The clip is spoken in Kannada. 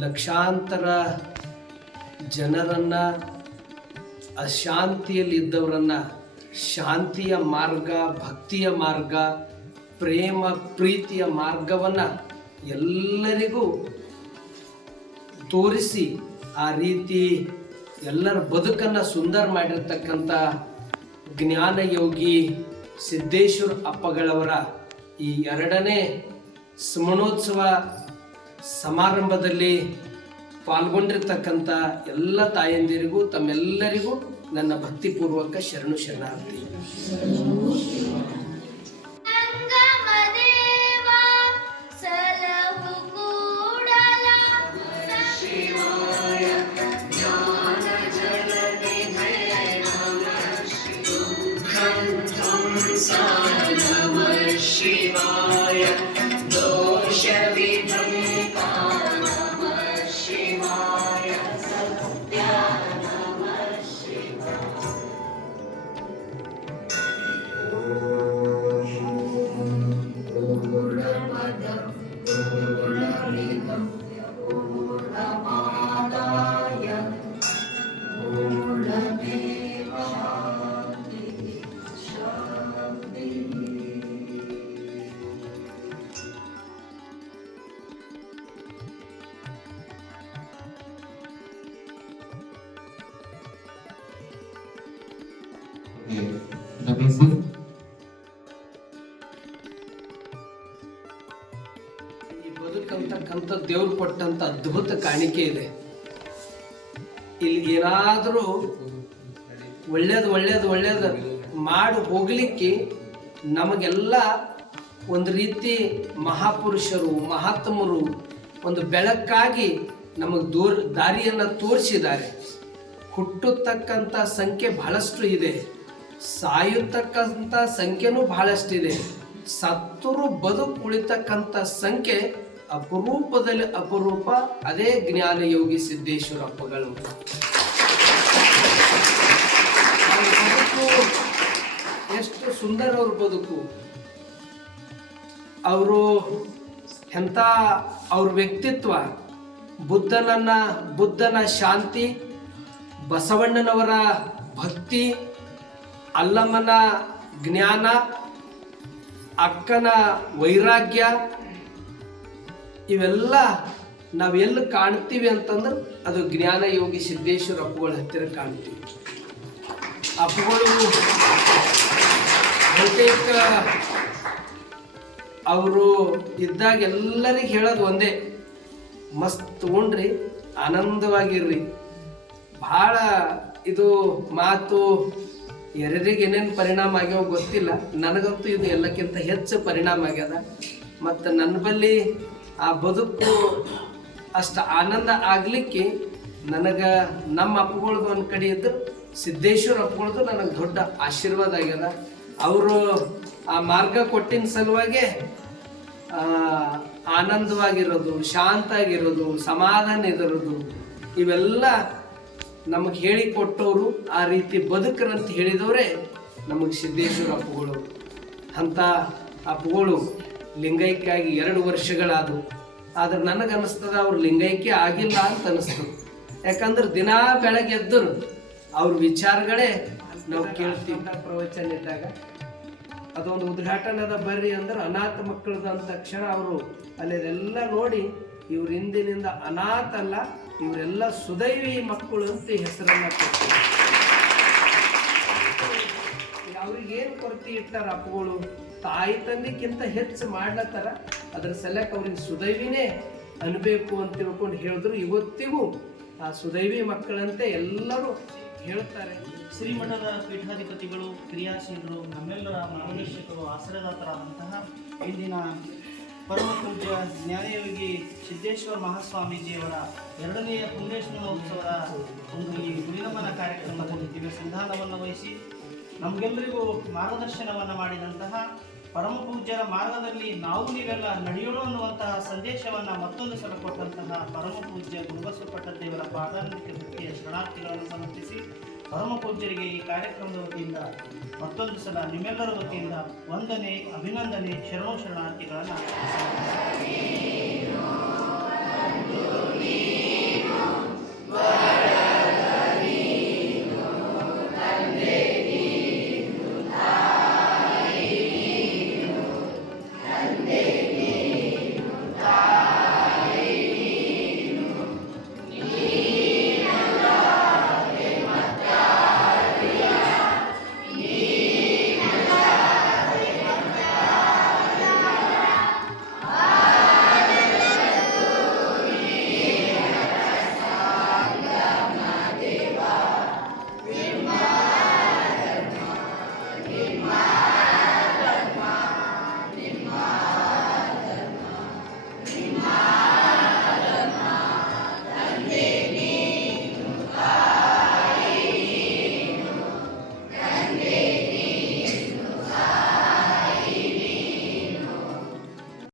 ಲಕ್ಷಾಂತರ ಜನರನ್ನು ಅಶಾಂತಿಯಲ್ಲಿದ್ದವರನ್ನು ಶಾಂತಿಯ ಮಾರ್ಗ, ಭಕ್ತಿಯ ಮಾರ್ಗ, ಪ್ರೇಮ, ಪ್ರೀತಿಯ ಮಾರ್ಗವನ್ನು ಎಲ್ಲರಿಗೂ ತೋರಿಸಿ ಆ ರೀತಿ ಎಲ್ಲರ ಬದುಕನ್ನು ಸುಂದರ ಮಾಡಿರ್ತಕ್ಕಂಥ ಜ್ಞಾನಯೋಗಿ ಸಿದ್ದೇಶ್ವರ ಅಪ್ಪಗಳವರ ಈ ಎರಡನೇ ಸ್ಮರಣೋತ್ಸವ ಸಮಾರಂಭದಲ್ಲಿ ಪಾಲ್ಗೊಂಡಿರ್ತಕ್ಕಂಥ ಎಲ್ಲ ತಾಯಂದಿರಿಗೂ ತಮ್ಮೆಲ್ಲರಿಗೂ ನನ್ನ ಭಕ್ತಿಪೂರ್ವಕ ಶರಣು ಶರಣಾರ್ಥಿ. ಸಂಗಮದೇವ ಸಲಹು ರಮೇಶ್ ಈ ಬದುಕಂತಕ್ಕಂಥ ದೇವ್ರು ಕೊಟ್ಟಂತ ಅದ್ಭುತ ಕಾಣಿಕೆ ಇದೆ. ಇಲ್ಲಿ ಏನಾದರೂ ಒಳ್ಳೇದು ಒಳ್ಳೇದು ಒಳ್ಳೇದು ಮಾಡಿ ಹೋಗ್ಲಿಕ್ಕೆ ನಮಗೆಲ್ಲ ಒಂದು ರೀತಿ ಮಹಾಪುರುಷರು, ಮಹಾತ್ಮರು ಒಂದು ಬೆಳಕಾಗಿ ನಮಗೆ ದೂರ, ದಾರಿಯನ್ನು ತೋರಿಸಿದ್ದಾರೆ. ಹುಟ್ಟತಕ್ಕಂಥ ಸಂಖ್ಯೆ ಬಹಳಷ್ಟು ಇದೆ. ಸಾಯತಕ್ಕಂಥ ಸಂಖ್ಯೆನೂ ಬಹಳಷ್ಟಿದೆ. ಸತ್ತರು ಬದುಕು ಉಳಿತಕ್ಕಂಥ ಸಂಖ್ಯೆ ಅಪರೂಪದಲ್ಲಿ ಅಪರೂಪ, ಅದೇ ಜ್ಞಾನಯೋಗಿ ಸಿದ್ದೇಶ್ವರಪ್ಪಗಳು. ಅವ್ರ ಬದುಕು ಎಷ್ಟು ಸುಂದರ ಅವ್ರ ಬದುಕು. ಅವರು ಎಂಥ ಅವ್ರ ವ್ಯಕ್ತಿತ್ವ. ಬುದ್ಧನನ್ನ, ಬುದ್ಧನ ಶಾಂತಿ, ಬಸವಣ್ಣನವರ ಭಕ್ತಿ ಅಲ್ಲಮ್ಮನ ಜ್ಞಾನ, ಅಕ್ಕನ ವೈರಾಗ್ಯ, ಇವೆಲ್ಲ ನಾವು ಎಲ್ಲಿ ಕಾಣ್ತೀವಿ ಅಂತಂದ್ರೆ ಅದು ಜ್ಞಾನ ಯೋಗಿ ಸಿದ್ದೇಶ್ವರ ಅಪ್ಪುಗಳ ಹತ್ತಿರ ಕಾಣ್ತೀವಿ. ಅಪ್ಪುಗಳು ಬಹುತೇಕ ಅವರು ಇದ್ದಾಗ ಎಲ್ಲರಿಗೆ ಹೇಳೋದು ಒಂದೇ, ಮಸ್ತ್ ತಗೊಂಡ್ರಿ, ಆನಂದವಾಗಿರ್ರಿ. ಭಾಳ ಇದು ಮಾತು ಯಾರ್ಯಾರಿಗೆ ಏನೇನು ಪರಿಣಾಮ ಆಗ್ಯಾವ ಗೊತ್ತಿಲ್ಲ. ನನಗಂತೂ ಇದು ಎಲ್ಲಕ್ಕಿಂತ ಹೆಚ್ಚು ಪರಿಣಾಮ ಆಗ್ಯದ. ಮತ್ತು ನನ್ನ ಬಳಿ ಆ ಬದುಕು ಅಷ್ಟು ಆನಂದ ಆಗಲಿಕ್ಕೆ ನನಗೆ ನಮ್ಮ ಅಪ್ಪಗಳ್ದು ಒಂದು ಕಡೆ ಇದ್ದು, ಸಿದ್ದೇಶ್ವರ ಅಪ್ಪಗಳ್ದು ನನಗೆ ದೊಡ್ಡ ಆಶೀರ್ವಾದ ಆಗ್ಯದ. ಅವರು ಆ ಮಾರ್ಗ ಕೊಟ್ಟಿನ ಸಲುವಾಗೆ ಆನಂದವಾಗಿರೋದು ಶಾಂತ ಆಗಿರೋದು ಸಮಾಧಾನ ಇರೋದು ಇವೆಲ್ಲ ನಮಗೆ ಹೇಳಿಕೊಟ್ಟವರು ಆ ರೀತಿ ಬದುಕರಂತ ಹೇಳಿದವರೇ ನಮಗೆ ಸಿದ್ದೇಶ್ವರ ಅಪ್ಪುಗಳು. ಅಂಥ ಅಪ್ಪುಗಳು ಲಿಂಗೈಕ್ಯಾಗಿ ಎರಡು ವರ್ಷಗಳಾದವು. ಆದ್ರೆ ನನಗೆ ಅನಿಸ್ತದೆ ಅವ್ರು ಲಿಂಗೈಕ್ಯ ಆಗಿಲ್ಲ ಅಂತ ಅನಿಸ್ತು. ಯಾಕಂದ್ರೆ ದಿನಾ ಬೆಳಗ್ಗೆ ಎದ್ದರು ಅವ್ರ ವಿಚಾರಗಳೇ ನಾವು ಕೇಳ್ತೀವಿ. ಪ್ರವಚನ ಇದ್ದಾಗ ಅದೊಂದು ಉದ್ಘಾಟನೆದ ಬರ್ರಿ ಅಂದ್ರೆ ಅನಾಥ ಮಕ್ಕಳದ ಅಂದ ತಕ್ಷಣ ಅವರು ಅಲ್ಲೆಲ್ಲ ನೋಡಿ ಇವ್ರ ಹಿಂದಿನಿಂದ ಅನಾಥ ಅಲ್ಲ ಇವರೆಲ್ಲ ಸುದೈವಿ ಮಕ್ಕಳು ಅಂತ ಹೆಸರನ್ನ ಕೊಡ್ತಾರೆ ಅವ್ರಿಗೆ ಏನು ಕೊರತೆ ಇಟ್ಟಾರ ಅಪ್ಪಗಳು? ತಾಯಿ ತಂದೆಗಿಂತ ಹೆಚ್ಚು ಮಾಡ್ಲತ್ತಾರ. ಅದ್ರ ಸಲಕ್ಕೆ ಅವ್ರಿಗೆ ಸುದೈವಿನೇ ಅನ್ಬೇಕು ಅಂತ ತಿಳ್ಕೊಂಡು ಹೇಳಿದ್ರು. ಇವತ್ತಿಗೂ ಆ ಸುದೈವಿ ಮಕ್ಕಳಂತೆ ಎಲ್ಲರೂ ಹೇಳ್ತಾರೆ. ಶ್ರೀಮಠದ ಪೀಠಾಧಿಪತಿಗಳು, ಕ್ರಿಯಾಶೀಲರು, ನಮ್ಮೆಲ್ಲರ ಮಾರ್ಗದರ್ಶಕರು, ಆಶ್ರಯದಾತರಾದಂತಹ ಇಂದಿನ ಪರಮ ಪೂಜ್ಯ ಜ್ಞಾನಯೋಗಿ ಸಿದ್ದೇಶ್ವರ ಮಹಾಸ್ವಾಮೀಜಿಯವರ ಎರಡನೆಯ ಪುಣ್ಯಸ್ಮರಣೋತ್ಸವದ ಒಂದು ಈ ಗುರಿನಮನ ಕಾರ್ಯಕ್ರಮದಲ್ಲಿ ದಿವ್ಯ ಸಂಧಾನವನ್ನು ವಹಿಸಿ ನಮಗೆಲ್ಲರಿಗೂ ಮಾರ್ಗದರ್ಶನವನ್ನು ಮಾಡಿದಂತಹ ಪರಮ ಪೂಜ್ಯರ ಮಾರ್ಗದಲ್ಲಿ ನಾವು ನೀವೆಲ್ಲ ನಡೆಯೋಣ ಅನ್ನುವಂತಹ ಸಂದೇಶವನ್ನು ಮತ್ತೊಂದು ಸಲ ಕೊಟ್ಟಂತಹ ಪರಮ ಪೂಜ್ಯ ಗುರುಬಸಪಟ್ಟ ದೇವರ ವೃತ್ತಿಯ ಶರಣಾರ್ಥಿಗಳನ್ನು ಸಮರ್ಪಿಸಿ ಪರಮ ಪೂಜ್ಯರಿಗೆ ಈ ಕಾರ್ಯಕ್ರಮದ ವತಿಯಿಂದ ಮತ್ತೊಂದು ಸಲ ನಿಮ್ಮೆಲ್ಲರ ವತಿಯಿಂದ ವಂದನೆ ಅಭಿನಂದನೆ ಶರಣೋ ಶರಣಾರ್ಥಿಗಳನ್ನು